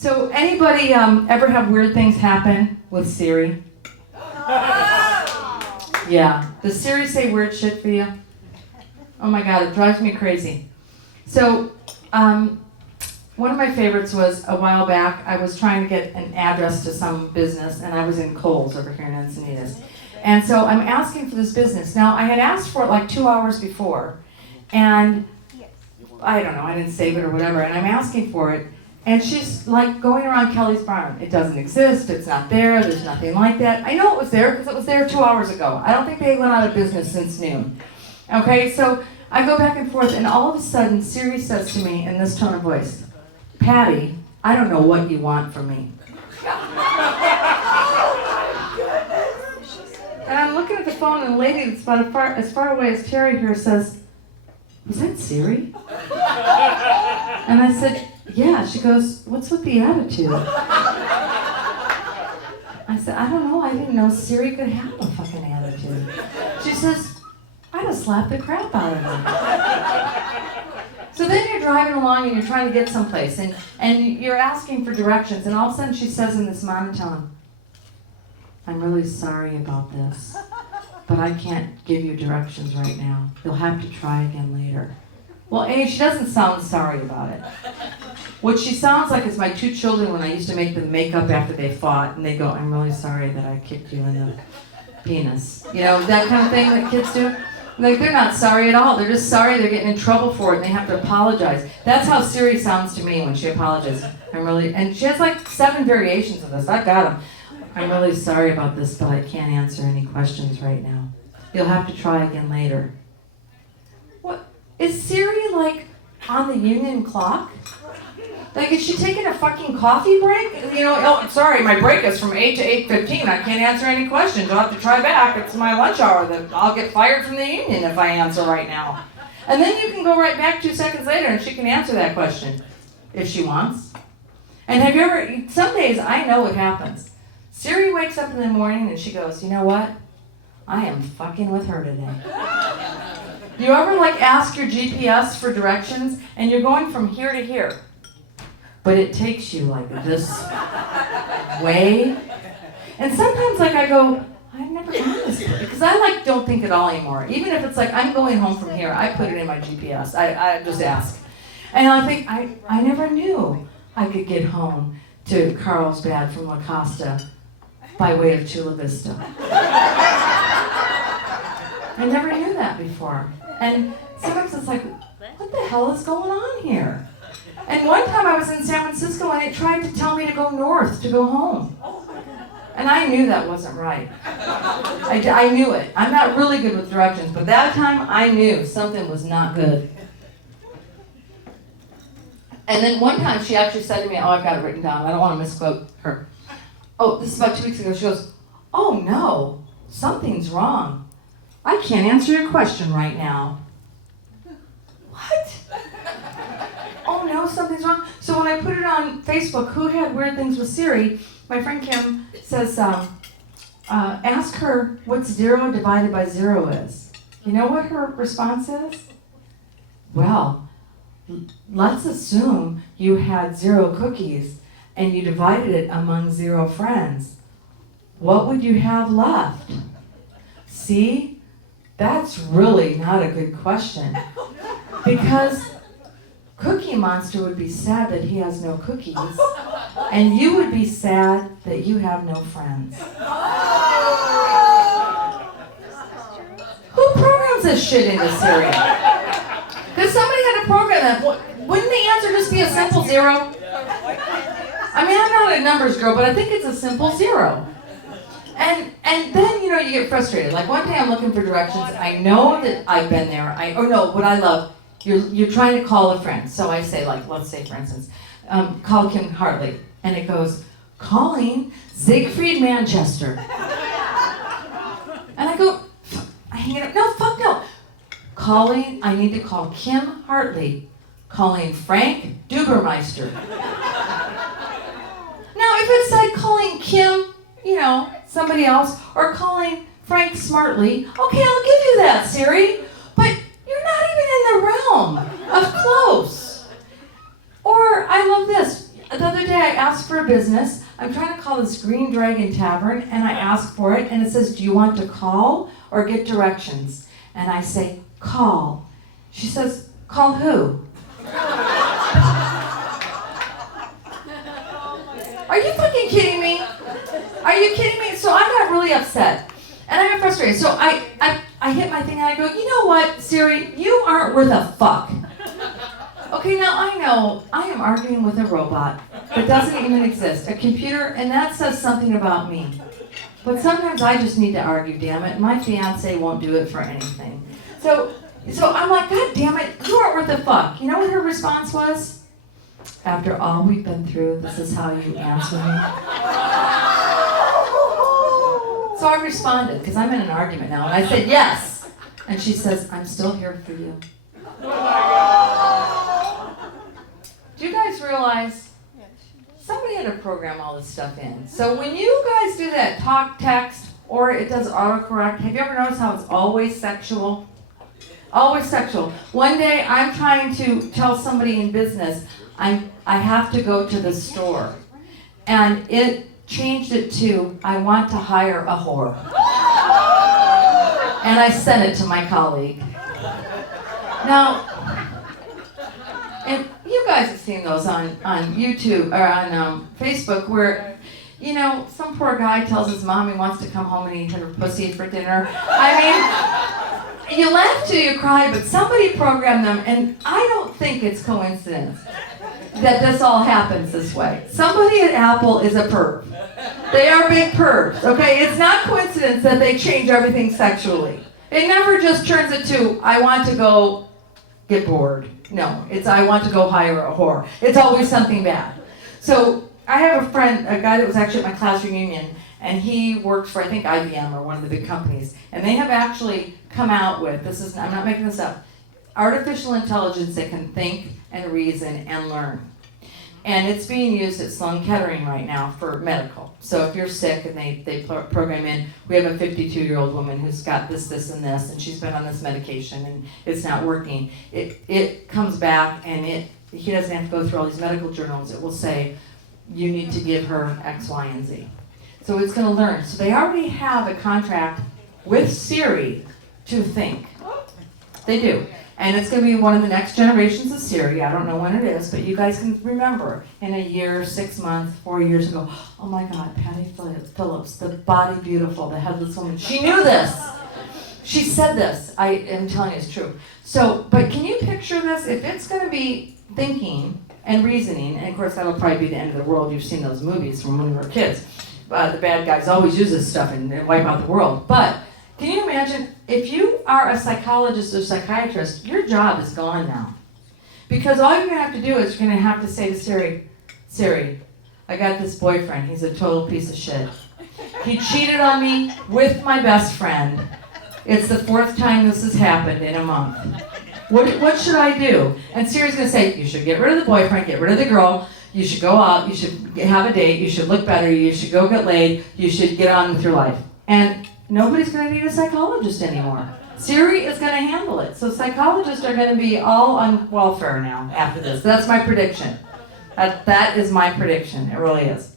So anybody ever have weird things happen with Siri? Yeah. Does Siri say weird shit for you? Oh my God, it drives me crazy. So one of my favorites was a while back, I was trying to get an address to some business, and I was in Kohl's over here in Encinitas. And so I'm asking for this business. Now, I had asked for it like 2 hours before, and I don't know, I didn't save it or whatever, and I'm asking for it, and she's like going around Kelly's Barn. It doesn't exist, it's not there, there's nothing like that. I know it was there because it was there 2 hours ago. I don't think they went out of business since noon. Okay, so I go back and forth, and all of a sudden, Siri says to me in this tone of voice, "Patti, I don't know what you want from me." And I'm looking at the phone, and the lady that's about as far away as Terry here says, "Was that Siri?" And I said, "Yeah." She goes, "What's with the attitude?" I said, "I don't know. I didn't know Siri could have a fucking attitude." She says, "I'd have slapped the crap out of her." So then you're driving along and you're trying to get someplace, and you're asking for directions, and all of a sudden she says in this monotone, "I'm really sorry about this, but I can't give you directions right now. You'll have to try again later." Well, A, she doesn't sound sorry about it. What she sounds like is my two children when I used to make them make up after they fought, and they go, "I'm really sorry that I kicked you in the penis." You know, that kind of thing that kids do. Like, they're not sorry at all. They're just sorry they're getting in trouble for it, and they have to apologize. That's how Siri sounds to me when she apologizes. And she has like 7 variations of this. I've got them. "I'm really sorry about this, but I can't answer any questions right now. You'll have to try again later." What? Is Siri like on the union clock? Like, is she taking a fucking coffee break? You know, "Oh, sorry, my break is from 8 to 8:15. I can't answer any questions. You'll have to try back. It's my lunch hour. I'll get fired from the union if I answer right now." And then you can go right back 2 seconds later and she can answer that question if she wants. And have you ever, some days I know what happens. Siri wakes up in the morning and she goes, "You know what? I am fucking with her today." Do you ever like ask your GPS for directions and you're going from here to here, but it takes you like this way? And sometimes like I go, "I've never gone this way," because I like don't think at all anymore. Even if it's like I'm going home from here, I put it in my GPS. I just ask. And I think, I never knew I could get home to Carlsbad from La Costa by way of Chula Vista. I never knew that before. And sometimes it's like, what the hell is going on here? And one time I was in San Francisco and it tried to tell me to go north, to go home. And I knew that wasn't right. I knew it. I'm not really good with directions, but that time I knew something was not good. And then one time she actually said to me, I've got it written down, I don't want to misquote her. Oh, this is about 2 weeks ago. She goes, "Oh no, something's wrong. I can't answer your question right now." What? Oh no, something's wrong. So when I put it on Facebook, who had weird things with Siri, my friend Kim says, ask her what 0 divided by 0 is. You know what her response is? "Well, let's assume you had 0 cookies and you divided it among 0 friends. What would you have left?" See? That's really not a good question. Because Cookie Monster would be sad that he has no cookies, and you would be sad that you have no friends. Who programs this shit into Siri? Because somebody had to program that. Wouldn't the answer just be a simple 0? I mean, I'm not a numbers girl, but I think it's a simple 0. And then, you know, you get frustrated. Like one day I'm looking for directions. I know that I've been there. What I love, you're trying to call a friend. So I say, like, let's say, for instance, call Kim Hartley. And it goes, "Calling Siegfried Manchester." And I go, I hang it up. No, fuck no. I need to call Kim Hartley. Calling Frank Dubermeister. Now, if it said calling Kim, somebody else, or calling Frank Smartly, okay, I'll give you that, Siri, but you're not even in the realm of close. Or, I love this, the other day I asked for a business. I'm trying to call this Green Dragon Tavern, and I ask for it, and it says, do you want to call or get directions? And I say, call. She says, call who? Are you fucking kidding me? Are you kidding me? So I got really upset. And I got frustrated. So I hit my thing and I go, you know what, Siri, you aren't worth a fuck. Okay, now I know I am arguing with a robot that doesn't even exist, a computer, and that says something about me. But sometimes I just need to argue, damn it. My fiance won't do it for anything. So I'm like, God damn it, you aren't worth a fuck. You know what her response was? After all we've been through, this is how you answer me. So I responded, because I'm in an argument now, and I said, yes. And she says, I'm still here for you. Do you guys realize somebody had to program all this stuff in? So when you guys do that talk text, or it does autocorrect, have you ever noticed how it's always sexual? Always sexual. One day I'm trying to tell somebody in business, I have to go to the store. And it changed it to, I want to hire a whore. And I sent it to my colleague. Now, and you guys have seen those on YouTube or on Facebook where, you know, some poor guy tells his mom he wants to come home and eat her pussy for dinner. I mean, you laugh till you cry, but somebody programmed them, and I don't think it's coincidence that this all happens this way. Somebody at Apple is a perv. They are big pervs, okay? It's not coincidence that they change everything sexually. It never just turns it to, I want to go get bored. No, it's I want to go hire a whore. It's always something bad. So I have a friend, a guy that was actually at my class reunion, and he works for, I think, IBM or one of the big companies. And they have actually come out with, I'm not making this up, artificial intelligence that can think and reason and learn. And it's being used at Sloan Kettering right now for medical. So if you're sick and they program in, we have a 52-year-old woman who's got this, and this, and she's been on this medication and it's not working. It comes back and he doesn't have to go through all these medical journals. It will say, you need to give her X, Y, and Z. So it's going to learn. So they already have a contract with Siri to think. They do. And it's going to be one of the next generations of Siri. I don't know when it is, but you guys can remember in a year, 6 months, 4 years ago, oh my God, Patti Phillips, the body beautiful, the headless woman. She knew this. She said this. I am telling you it's true. So, but can you picture this? If it's going to be thinking and reasoning, and of course that'll probably be the end of the world. You've seen those movies from when we were kids. The bad guys always use this stuff and wipe out the world. But can you imagine, if you are a psychologist or psychiatrist, your job is gone now. Because all you're going to have to do is you're going to have to say to Siri, Siri, I got this boyfriend. He's a total piece of shit. He cheated on me with my best friend. It's the 4th time this has happened in a month. What should I do? And Siri's going to say, you should get rid of the boyfriend, get rid of the girl, you should go out, you should have a date, you should look better, you should go get laid, you should get on with your life. And nobody's going to need a psychologist anymore. Siri is going to handle it. So psychologists are going to be all on welfare now after this. That's my prediction. That is my prediction. It really is.